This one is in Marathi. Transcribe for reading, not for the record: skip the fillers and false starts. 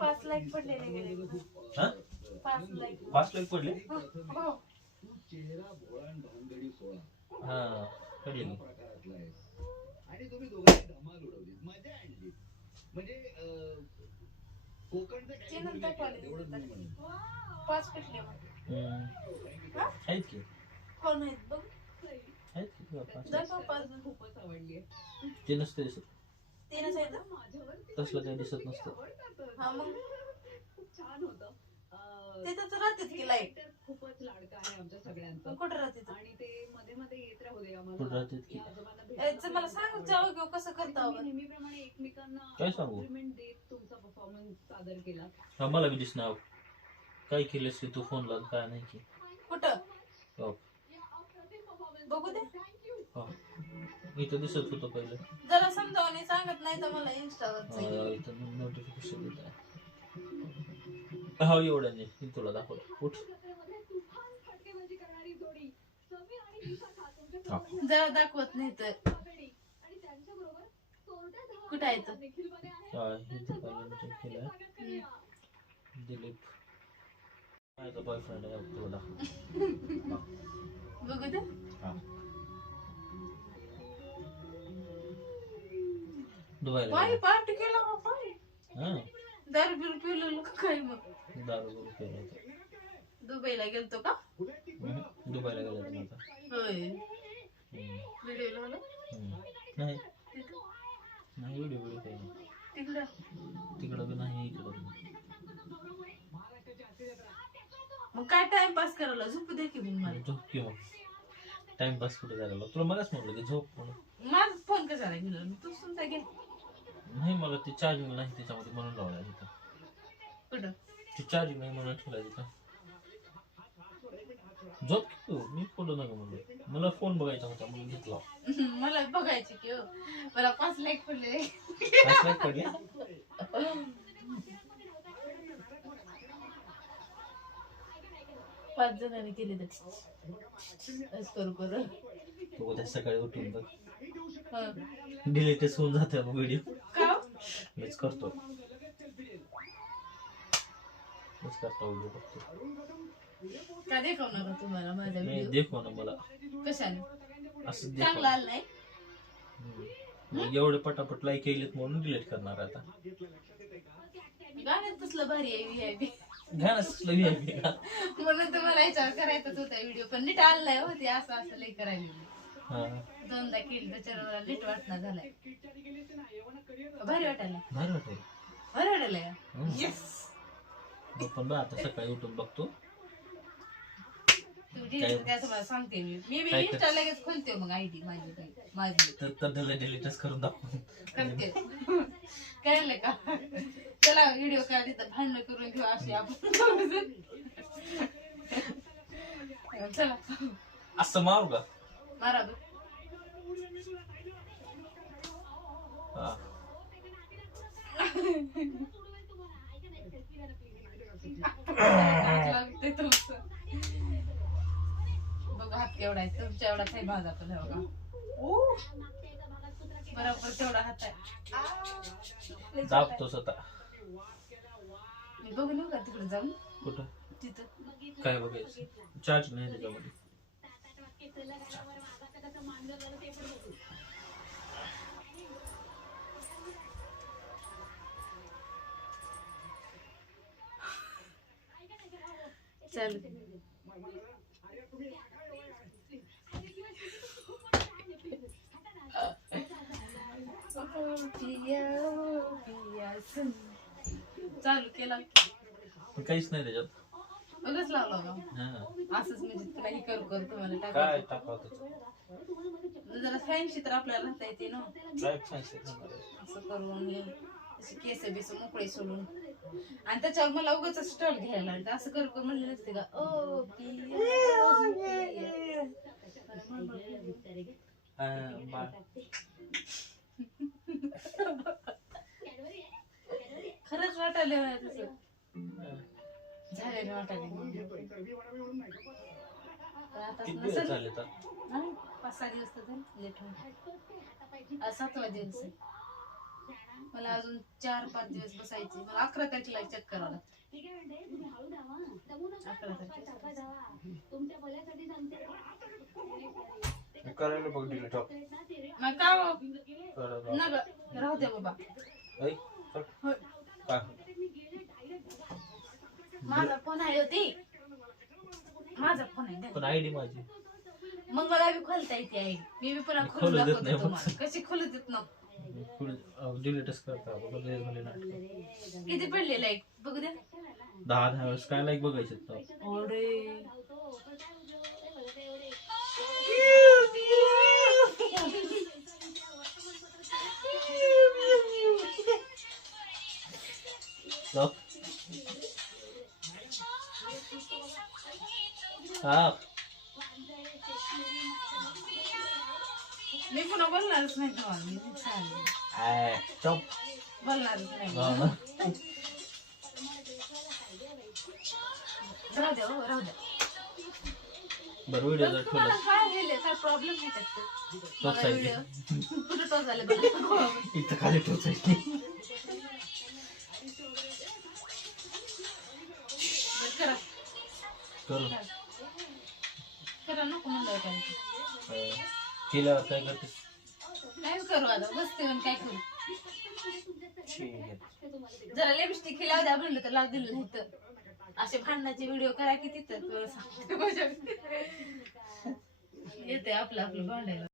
5 लाईक पडलेले गेले. हा 5 लाईक 5 लाईक पडले. हो हा पडले. आणि तुम्ही दोघांनी धमाल उडवली, मजा आणली. म्हणजे कोकणचं काही नंतर बोलले कॉलेज एवढंच मी म्हणेन. 5 पडले मग. आहेत की कोण आहेत बघ. आहेत की तुला 5 जर पप्पा खूपच आवडली. ते नसते दिसत. तीनच आहेत ना? तसलं काही दिसत नसतं. हा मग खूप छान होतं. ते तर राहतात की लाईट. तर खूपच लाडका आहे आमच्या सगळ्यांचा. कुठं राहते तू? आणि ते मध्ये मध्ये येत राहू दे कुठं आम्हाला. राहतात की आजोबांना याचं मला सांग जावं किंवा कसं करता तुम्ही आपण. नेहमीप्रमाणे एकमेकांना काय सांगू? कॉम्प्लिमेंट देत तुमचा परफॉर्मन्स सादर केला. हा मला बी दिसणार काय केलंस तू फोनला काय नाही की कुठं हो. बघू दे. हा. इथं दिसत होतं पहिलं. जरा समजावून सांगत नाही तर मला इंस्टावरच इथं नोटिफिकेशन येत आहे. हा एवढं नाही तुला दाखवलं उठ. हा. जरा दाखवत नाही तर कुठं आहे तो? हा, इथं पहिलं check केलंय. दिलीप माझा बॉयफ्रेंड आहे तुला दाखव. बघू दे. हा. दुबईला बाई गेला. पार्टी केला का बाई? हा दारू बिरू पिवलेलं का काय मग? दारू बिरू केलं होतं. दुबईला गेलतो का? दुबईला गेला होता आता. होय. हम्म. व्हिडिओ लावला नाही तिथं नाही व्हिडिओ व्हिडिओ काही नाही. तिकडं. तिकडं बी नाही इकडं बी नाही. मग काय टाइमपास करायला झोपू दे की मग मला. झोप की मग टाइमपास कुठे झाला तुला मलाच म्हटलं की झोप म्हणून. माझा फोन कशाला गेला तू सुद्धा घे. नाही मला ते चार्जिंग नाही त्याच्यामध्ये म्हणून लावला तिथं. कुठं? ते चार्जिंग नाही म्हणून ठेवला तिथं. झोप की तू मी फोन नका म्हणलं मला फोन बघायचा होता म्हणून घेतला. मला बघायची की हो. मला 5 लाईक पडले. 5 लाईक पडले. 5 जणांनी केले तर करू करू. तू उद्या सकाळी उठून बघ हा. डिलीटच होऊन जाते मग व्हिडिओ. का? मीच करतो व्हिडिओ बघतो. का दाखवणार तुम्हाला माझा नाही व्हिडिओ? देखो ना मला कशाने? असं चांगला आला नाही. मग एवढे पटापट लाईक केलेत म्हणून डिलीट करणार आता. गाण्यात तसलं भारी आहे VIP. गाणं सुचलं VIP का? म्हणून तुम्हाला याच्यावर करायचाच होता व्हिडिओ पण नीट आलाय हो. ते असं असं लई करायला हा दोनदा केली त्याच्यावर मला नीट वाटणं झालाय. भारी वाटायला भारी वाटेल. भारी वाटायला का? येस. पण बा आता सकाळी उठून बघतो. तुम्ही डिलीट द्यायचं मला सांगते मी बी काय इंस्टा लगेच खोलते मग ID माझी तर त्याला डिलीटच करून दाखवून करते. कळलं का? चला व्हिडिओ करा तिथं भांडण करून घेऊ अशी आपण. चला असं मारू का? मारा बघ. हा लागते तुमचं. बघ हात केवढा आहे तुमच्या एवढा काही माझा पण आहे बघा. बरोबर तेवढा हात आहे. दाबतोस आता. मी बघून येऊ का तिकडे जाऊन? कुठं तिथं काय बघायचं? चार्ज नाही त्याच्यामध्ये. चल चालू केला काहीच नाही त्याच्यात. बघच लावला का? हा असंच म्हणजे तुला हे करू करू तुम्हाला काय टाकायचं. टाकावं त्याच्यात? जरा फॅन्सी तर आपल्याला राहता येते ना. काय सांगितलं? असं करून हे असे केस बिस मोकळे सोडून आणि त्याच्यावर मला उगाच स्टॉल घ्यायला लागतं. असं करू करू म्हणले नसते का ओ खरंच वाटायला तसं झालेलं वाटायला. आता किती दिवस झाले तर? 5-6 दिवस तर लेट होईल. आज 7वा दिवस आहे. मला अजून 4-5 दिवस बसायचे. मला 11 तारखेला चेक करावं लागतं. 11 तारखेला. करायला बघ डिलीट ऑफ मग का हो? नग राहू द्या बाबा. होय. माझा फोन आहे होती. माझा फोन आहे. पण आयडी माझी मग मला बी खोलता येते आहे. मी बी पुन्हा खोलून खोलू देत दाखवते नाही तुम्हाला. कशी खोलू देत ना. डिलीटच करता म्हणजे नाटक किती पडले लाईक बघू द्या. 10 वेळेस काय लाईक बघायचे तर. ओडे. जाऊ. हा मी पुन्हा बोलणारच नाही तुम्हाला. मी चालेल. चौप बोलणारच नाही. राहू द्या हो, राहू द्या. बरं व्हिडिओ जर तुम्हाला ठेवला काय गेले काय प्रॉब्लेम नाही का टोच आहे व्हिडिओ कुठं टॉस झालं बघा. इथं खाली टोच आहे करा करू करा नको म्हणलं काय केल्यावर काय करतेस काय करू आता बसते आणि काय करू. ठीक आहे. जरा लिपस्टिक लावू द्या म्हणलं तर लाव दिलं नाही तर असे भांडणाचे व्हिडिओ करा की तिथं येते आपलं आपलं भांडायला.